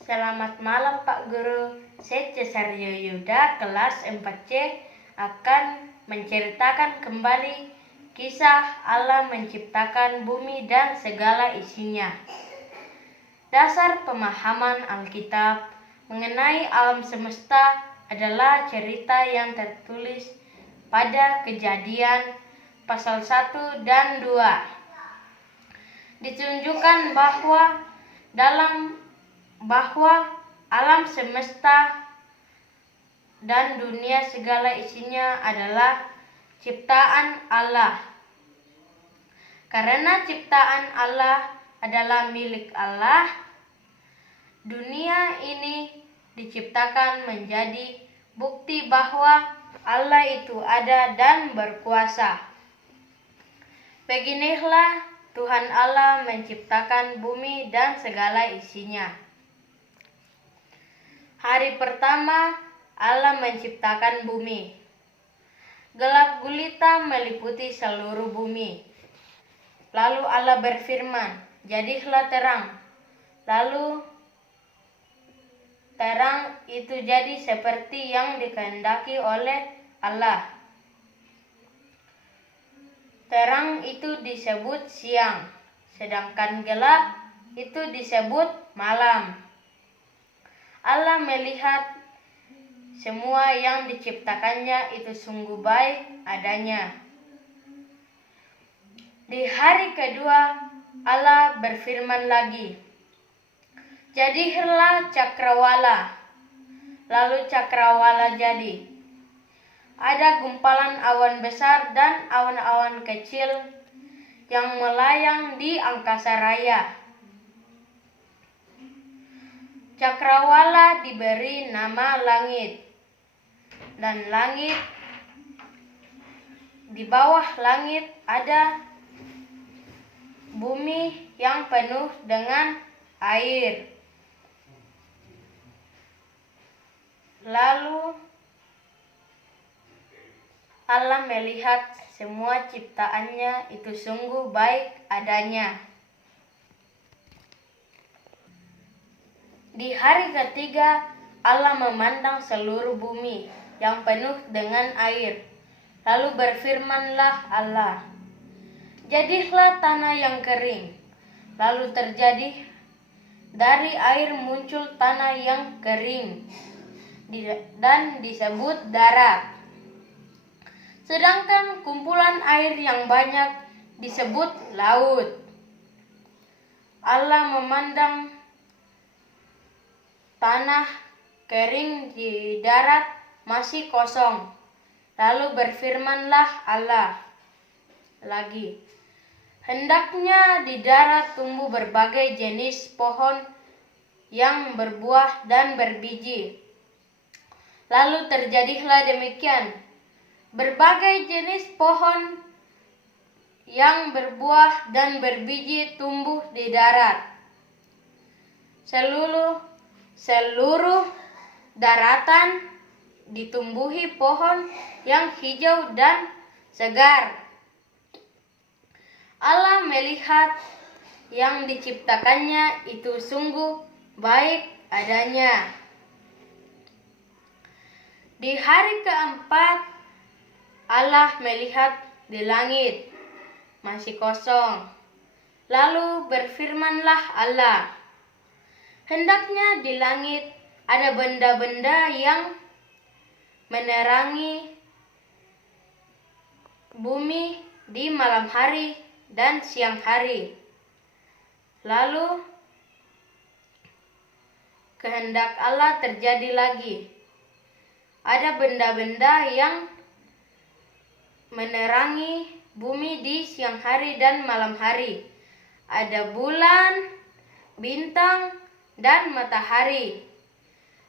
Selamat malam Pak Guru. Saya Cesario Yuda, kelas 4C, akan menceritakan kembali kisah Allah menciptakan bumi dan segala isinya. Dasar pemahaman Alkitab mengenai alam semesta adalah cerita yang tertulis pada Kejadian pasal 1 dan 2. Ditunjukkan bahwa alam semesta dan dunia segala isinya adalah ciptaan Allah. Karena ciptaan Allah adalah milik Allah, dunia ini diciptakan menjadi bukti bahwa Allah itu ada dan berkuasa. Beginilah Tuhan Allah menciptakan bumi dan segala isinya. Hari pertama Allah menciptakan bumi. Gelap gulita meliputi seluruh bumi. Lalu Allah berfirman, "Jadilah terang." Lalu terang itu jadi seperti yang dikehendaki oleh Allah. Terang itu disebut siang, sedangkan gelap itu disebut malam. Allah melihat semua yang diciptakannya itu sungguh baik adanya. Di hari kedua Allah berfirman lagi, "Jadilah cakrawala." Lalu cakrawala jadi. Ada gumpalan awan besar dan awan-awan kecil yang melayang di angkasa raya. Cakrawala diberi nama langit, dan langit di bawah langit ada bumi yang penuh dengan air. Lalu Allah melihat semua ciptaannya itu sungguh baik adanya. Di hari ketiga, Allah memandang seluruh bumi yang penuh dengan air. Lalu berfirmanlah Allah, "Jadilah tanah yang kering." Lalu terjadi, dari air muncul tanah yang kering dan disebut darat. Sedangkan kumpulan air yang banyak disebut laut. Allah memandang tanah kering di darat masih kosong. Lalu berfirmanlah Allah lagi, "Hendaknya di darat tumbuh berbagai jenis pohon yang berbuah dan berbiji." Lalu terjadilah demikian. Berbagai jenis pohon yang berbuah dan berbiji tumbuh di darat. Seluruh daratan ditumbuhi pohon yang hijau dan segar. Allah melihat yang diciptakannya itu sungguh baik adanya. Di hari keempat, Allah melihat di langit masih kosong. Lalu berfirmanlah Allah, "Hendaknya di langit ada benda-benda yang menerangi bumi di malam hari dan siang hari." Lalu kehendak Allah terjadi lagi. Ada benda-benda yang menerangi bumi di siang hari dan malam hari. Ada bulan, bintang, dan matahari.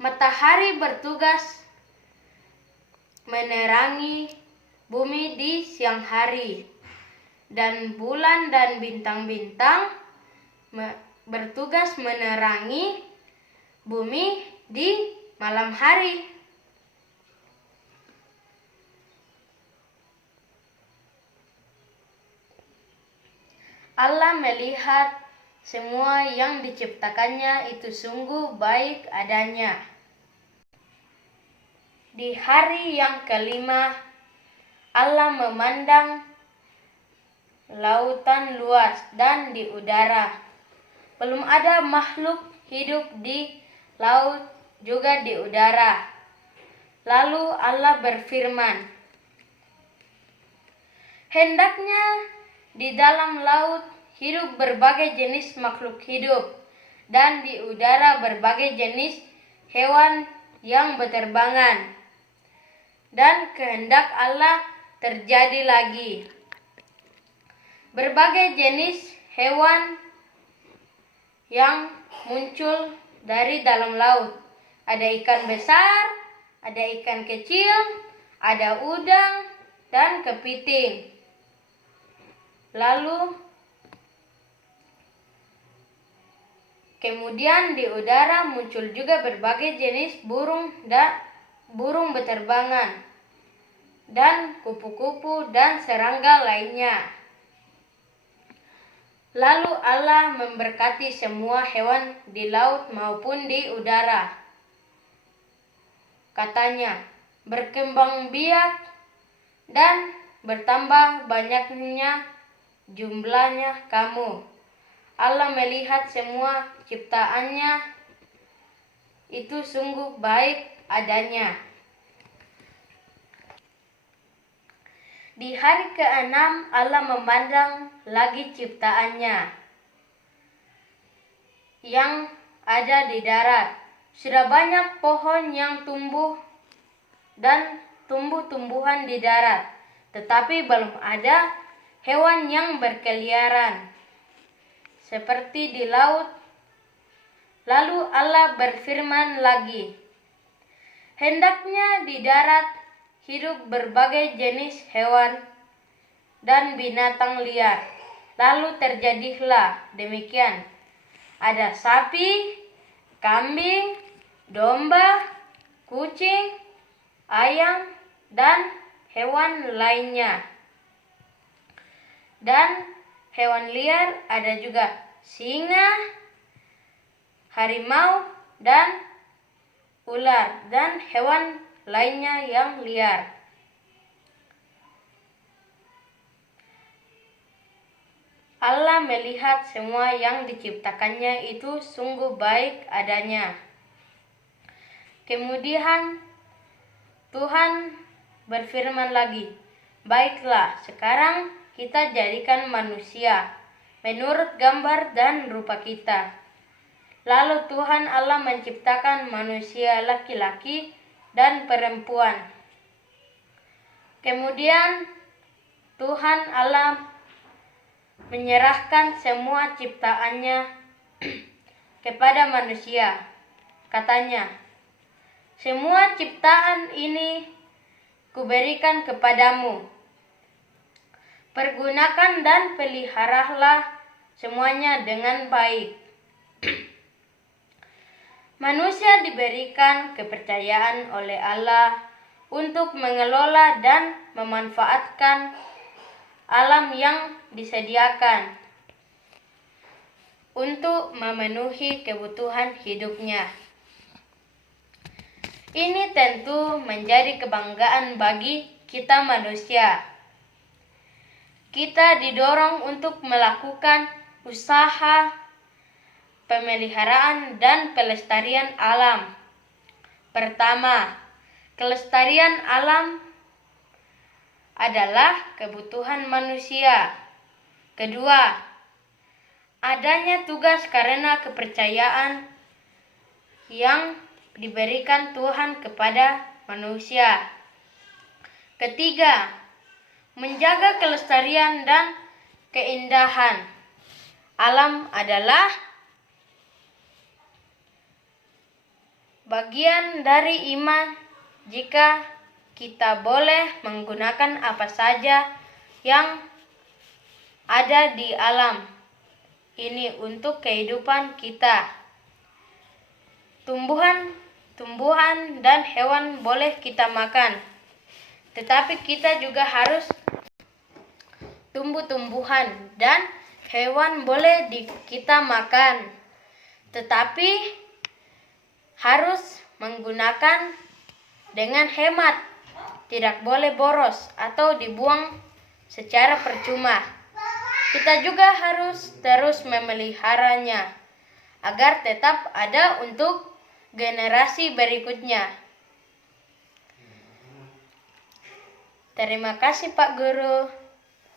Matahari bertugas menerangi bumi di siang hari, dan bulan dan bintang-bintang bertugas menerangi bumi di malam hari. Allah melihat semua yang diciptakannya itu sungguh baik adanya. Di hari yang kelima, Allah memandang lautan luas dan di udara. Belum ada makhluk hidup di laut juga di udara. Lalu Allah berfirman, hendaknya di dalam laut hidup berbagai jenis makhluk hidup, dan di udara berbagai jenis hewan yang berterbangan. Dan kehendak Allah terjadi lagi. Berbagai jenis hewan yang muncul dari dalam laut. Ada ikan besar, ada ikan kecil, ada udang, dan kepiting. Lalu kemudian di udara muncul juga berbagai jenis burung berterbangan dan kupu-kupu dan serangga lainnya. Lalu Allah memberkati semua hewan di laut maupun di udara. Katanya, berkembang biak dan bertambah banyaknya jumlahnya kamu. Allah melihat semua ciptaannya itu sungguh baik adanya. Di hari ke-6 Allah memandang lagi ciptaannya yang ada di darat. Sudah banyak pohon yang tumbuh dan tumbuh-tumbuhan di darat, tetapi belum ada hewan yang berkeliaran seperti di laut. Lalu Allah berfirman lagi, hendaknya di darat hidup berbagai jenis hewan dan binatang liar. Lalu terjadilah demikian. Ada sapi, kambing, domba, kucing, ayam, dan hewan lainnya. Dan hewan liar ada juga singa, harimau, dan ular, dan hewan lainnya yang liar. Allah melihat semua yang diciptakannya itu sungguh baik adanya. Kemudian Tuhan berfirman lagi, baiklah, sekarang kita jadikan manusia menurut gambar dan rupa kita. Lalu Tuhan Allah menciptakan manusia laki-laki dan perempuan. Kemudian Tuhan Allah menyerahkan semua ciptaannya kepada manusia. Katanya, semua ciptaan ini kuberikan kepadamu. Pergunakan dan peliharalah semuanya dengan baik. Manusia diberikan kepercayaan oleh Allah untuk mengelola dan memanfaatkan alam yang disediakan untuk memenuhi kebutuhan hidupnya. Ini tentu menjadi kebanggaan bagi kita manusia. Kita didorong untuk melakukan usaha pemeliharaan dan pelestarian alam. Pertama, kelestarian alam adalah kebutuhan manusia. Kedua, adanya tugas karena kepercayaan yang diberikan Tuhan kepada manusia. Ketiga, menjaga kelestarian dan keindahan alam adalah bagian dari iman. Jika kita boleh menggunakan apa saja yang ada di alam ini untuk kehidupan kita. Tumbuhan dan hewan boleh kita makan, tetapi kita juga harus tumbuh-tumbuhan dan hewan boleh kita makan, tetapi harus menggunakan dengan hemat, tidak boleh boros atau dibuang secara percuma. Kita juga harus terus memeliharanya agar tetap ada untuk generasi berikutnya. Terima kasih Pak Guru.